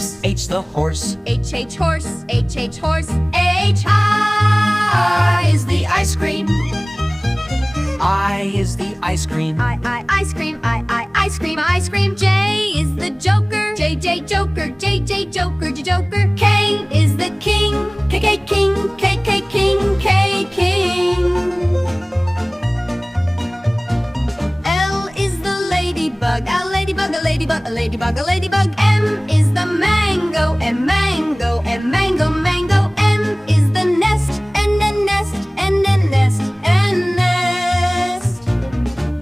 horse. H the horse. H horse. H horse. I is the ice cream. I is the ice cream. I ice cream. I ice cream. Ice cream. J is the joker. J joker. J joker. J joker. K is the king. K king. K king. K king. L is the ladybug. A ladybug. A ladybug. A ladybug. A ladybug. M is the mango. M mango. M mango. Mango. N is the nest. N nest. N nest. N nest.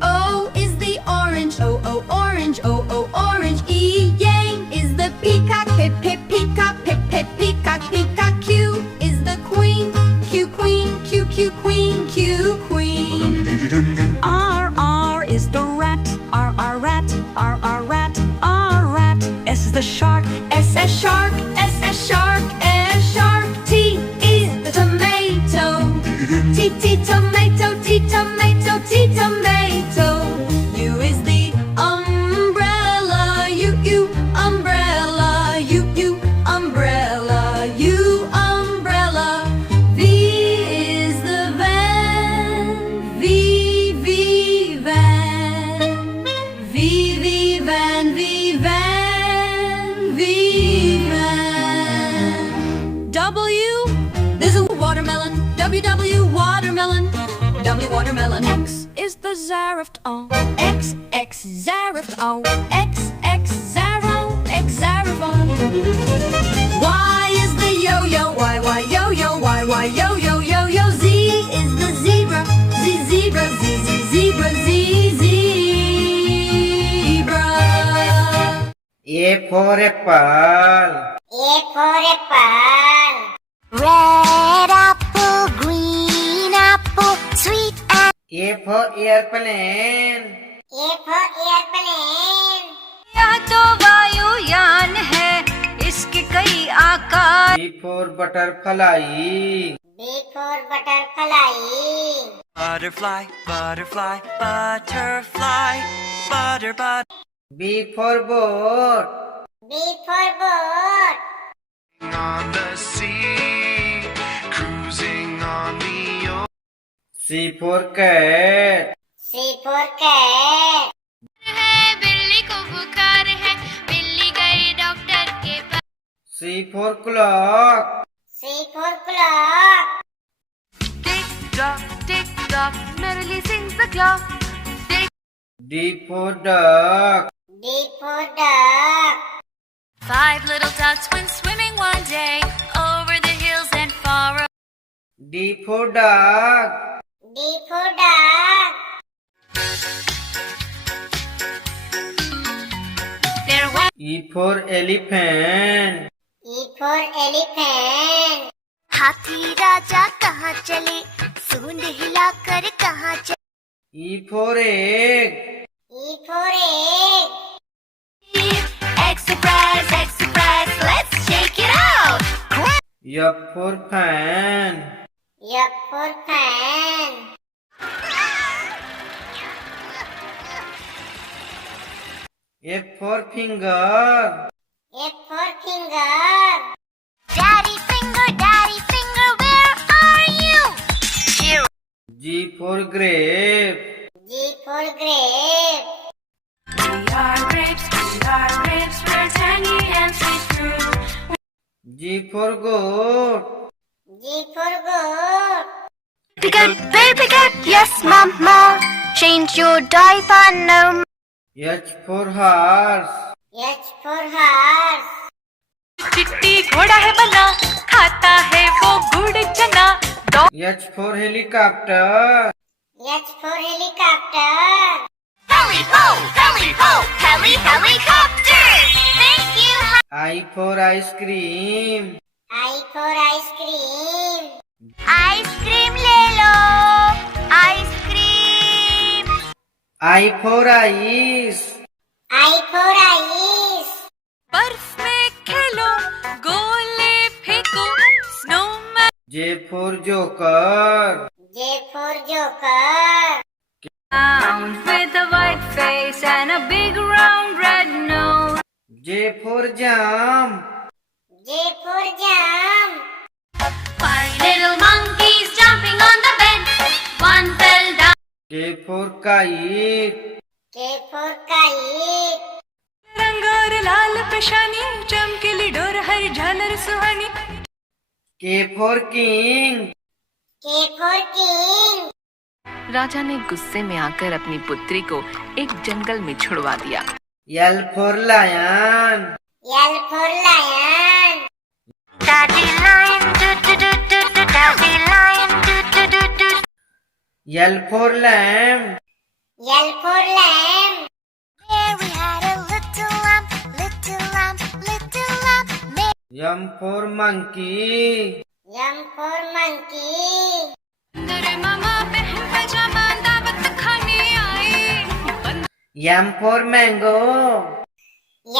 O is the orange. O orange. O orange. E yay is the peacock. Pip peacock. Pip peacock. Peacock. Q is the queen. Q queen. Q queen. Q queen. R is the rat. R rat. R rat. R rat. S is the shark. S shark. S shark. S shark. T is the tomato. T tomato. T tomato. T tomato. U is the umbrella. U umbrella. U umbrella. U umbrella. V is the van. V van. V van. V van. V van. W there's a watermelon. W watermelon. W watermelon. X is the xylophone. X xylophone. X xylophone. Y is the yo-yo. Y yo-yo. Y yo-yo. Yo-yo. Z is the zebra. Zebra. Zebra. Zebra. A for apple. A for apple. Red apple, green apple, sweet apple. A for airplane. A for airplane. यह तो वायुयान है, इसके कई आकार. B for butterfly. B for butterfly. Butterfly, butterfly, butterfly, butter. B for boat. B for boat. On the sea, cruising on the ocean. C for cat. C for cat. है बिल्ली को बुखार है, बिल्ली गई डॉक्टर के पास. C for clock. C for clock. Tick tock, merrily sings the clock. D for duck. D for duck. 5 little ducks went swimming one day over the hills and far away. D for dog. D for dog. There was E for elephant. E for elephant. हाथी राजा कहाँ चले, सूंड हिलाकर कहाँ चले. E for egg. E for egg. Egg surprise, let's shake it out. F for fan. F for fan. F for finger. F for finger. Daddy finger, where are you? Here. G for grape. G for grape. we are grapes, we're tangy and sweet fruit. G for goat. G for goat. Very picket, yes mama. Change your diaper, no. H for horse. H for horse. चिट्टी घोड़ा है बना, खाता है वो गुड़ चना. H for helicopter. H for helicopter. Heli ho, helicopter. Thank you. I for ice cream. I for ice cream. Ice cream ले लो, ice cream. I for ice. I for ice. बर्फ में खेलो, गोले फेंको, snowman. J for joker. J for joker. With a white face and a big round red nose. J for jam. J for jam. Five little monkeys jumping on the bed. One fell down. K for kite. K for kite. रंग और लाल पेशानी चमकीली door हर झालर सुहानी K for king. K for king. राजा ने गुस्से में आकर अपनी पुत्री को एक जंगल में छुड़वा दिया। L for lion. L for lion. Daddy lion, do do do do do. Daddy lion, do do do do. L for lamb. L for lamb. There we had a little lamb, little lamb, little lamb. M for monkey. M for monkey. मेरे मामा बहन पजामा दावत खाने आई M for mango.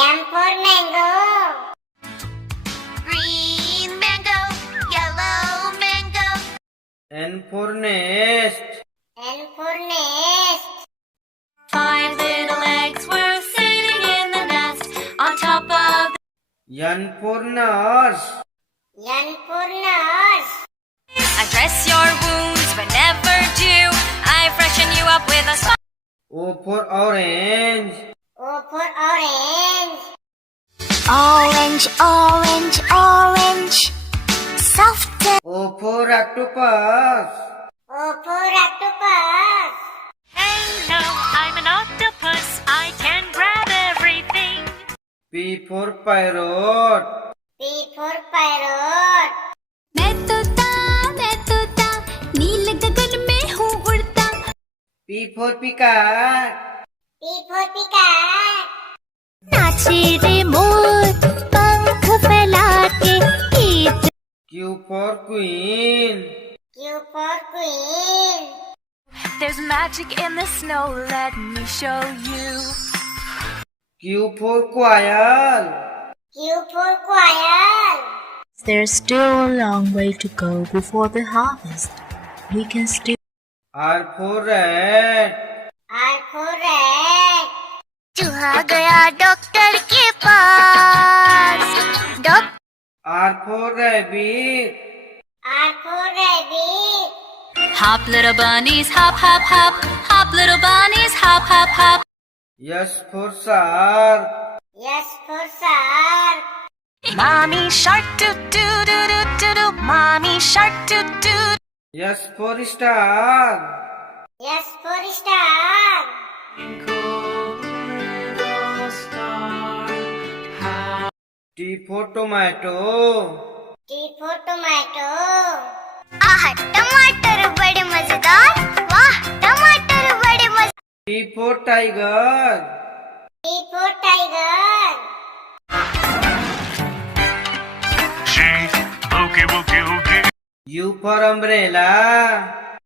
M for mango. Green mango, yellow mango. N for nest. N for nest. Five little eggs were sitting in the nest on top of. N for nurse. N for nurse. I dress your wounds whenever due. I freshen you up with a spa. O for orange. O for orange. Orange, orange, orange. Soft O for octopus. O for octopus. Hello, I'm an octopus. I can grab everything. P for parrot. P for parrot. मैं तोता नील गगन में हूँ उड़ता. P for peacock. P for peacock. नाचे रे मोर पंख फैला के गीत. Q for queen. Q for queen. There's magic in the snow, let me show you. Q for quail. Q for quail. There's still a long way to go before the harvest. We can still R for rat. R for rat. चूहा गया doctor के पास. Doctor R for rabbit. R for rabbit. Hop little bunnies, hop hop hop. Hop little bunnies, hop hop hop. S for shark. S for shark. Mommy shark doo doo doo doo doo doo. Mommy shark doo doo. S for star. S for star. T for tomato. T for tomato. आह टमाटर बड़े मजेदार. वाह टमाटर बड़े मजेदार. T for tiger. T for tiger. G, okay, okay, okay. U for umbrella.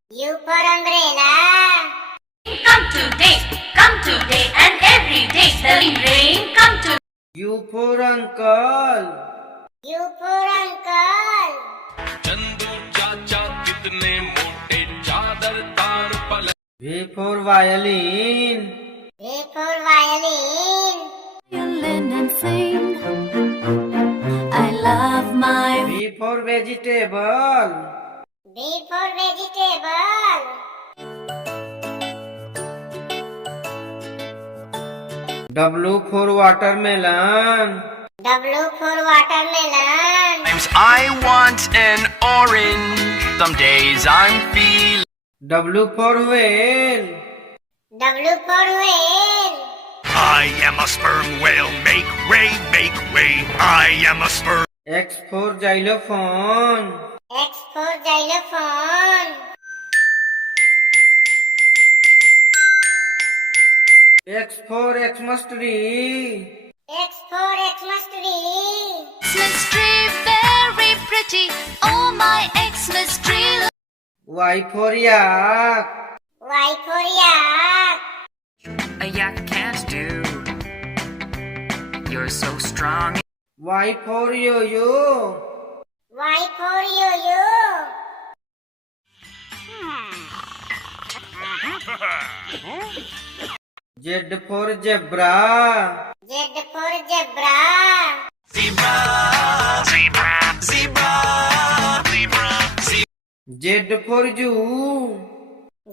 U for umbrella. Come today, and every day. The rain come to. U for uncle. U for uncle. V for violin. V for violin. Violin and sing. I love my. V for vegetable. V for vegetable. W for watermelon. W for watermelon. Sometimes I want an orange. Some days I'm feeling. W for whale. W for whale. I am a sperm whale. Make way, make way. I am a sperm. X for xylophone. X for xylophone. X for Xmas tree. X for Xmas tree. Xmas tree, very pretty. Oh, my Xmas tree. Y for yak. Y for yak. A yak can't do. You're so strong. Y for yo-yo. Y for yo-yo. Z for zebra. Z for zebra. Zebra, zebra, zebra, zebra, zebra. Z for zoo.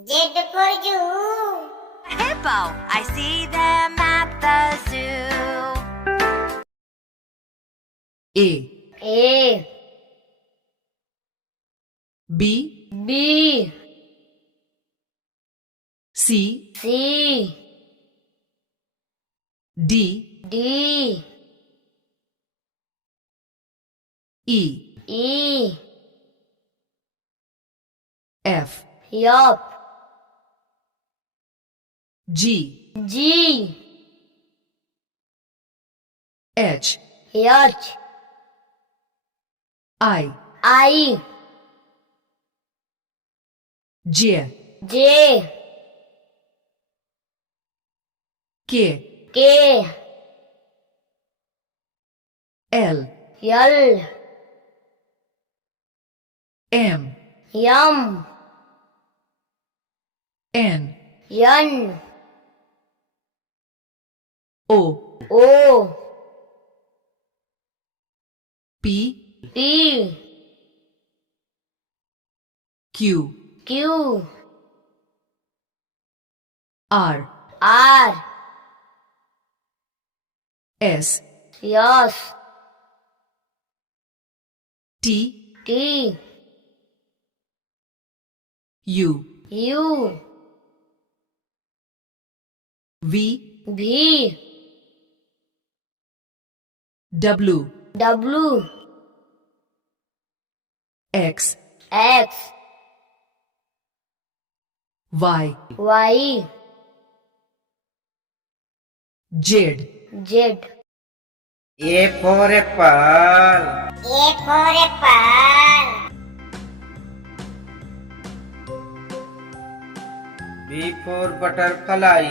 Z for zoo. Hippo, I see them at the zoo. A A B B C C D D E E F Yup G G H H I I J J K K L L M Yum N Yun O O P P Q Q R R S S T T U U V V W W X X Y Y Z Z A for apple. A for apple. B for butterfly.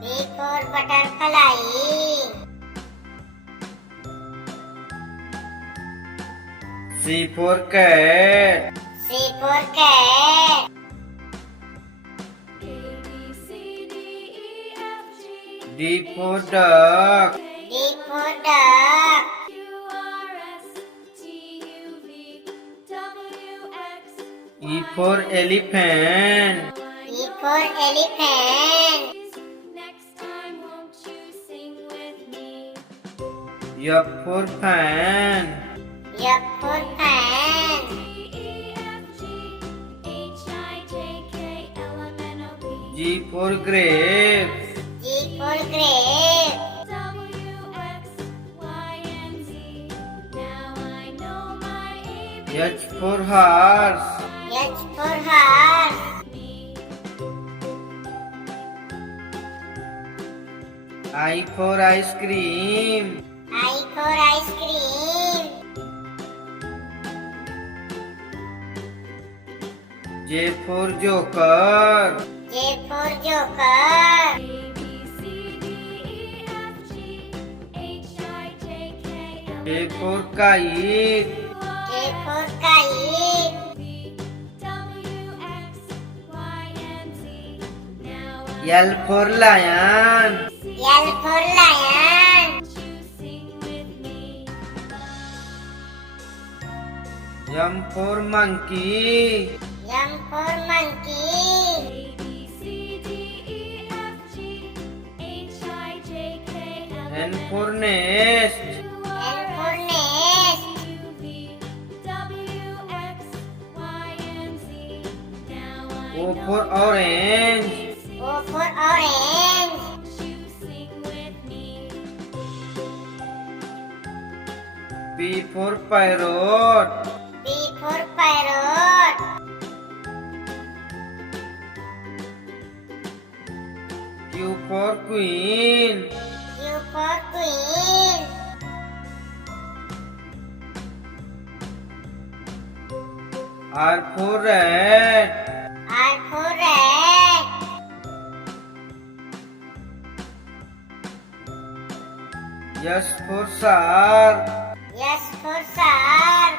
B for butterfly. C for cat. C for cat. D for duck. D for duck. E for elephant. E for elephant. F for fan. F for fan. G for grape. G for grape. H for horse. H for horse. I for ice cream. I for ice cream. J for joker. J for joker. K for kite. K for kite. L for lion. L for lion. M for monkey. M for monkey. N for nest. N for nest. O for orange. O for orange. P for parrot. P for parrot. Q for queen. Q for queen. R for rat. R for rat. S for shark. S for shark.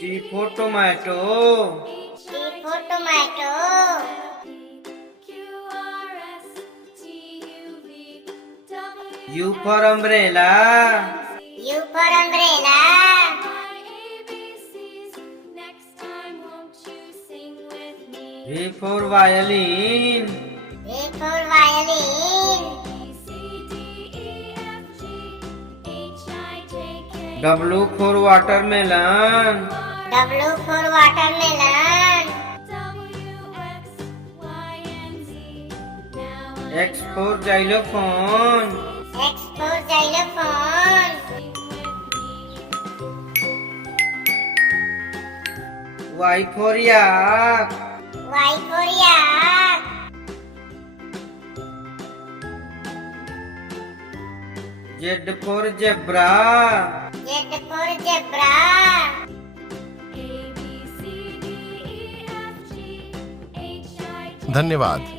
T for tomato. T for tomato. U for umbrella. U for umbrella. V for violin. V for violin. W for watermelon. W for watermelon. X for xylophone. X for xylophone. Y for yak. Y for yak. Z for zebra. Z for zebra. धन्यवाद।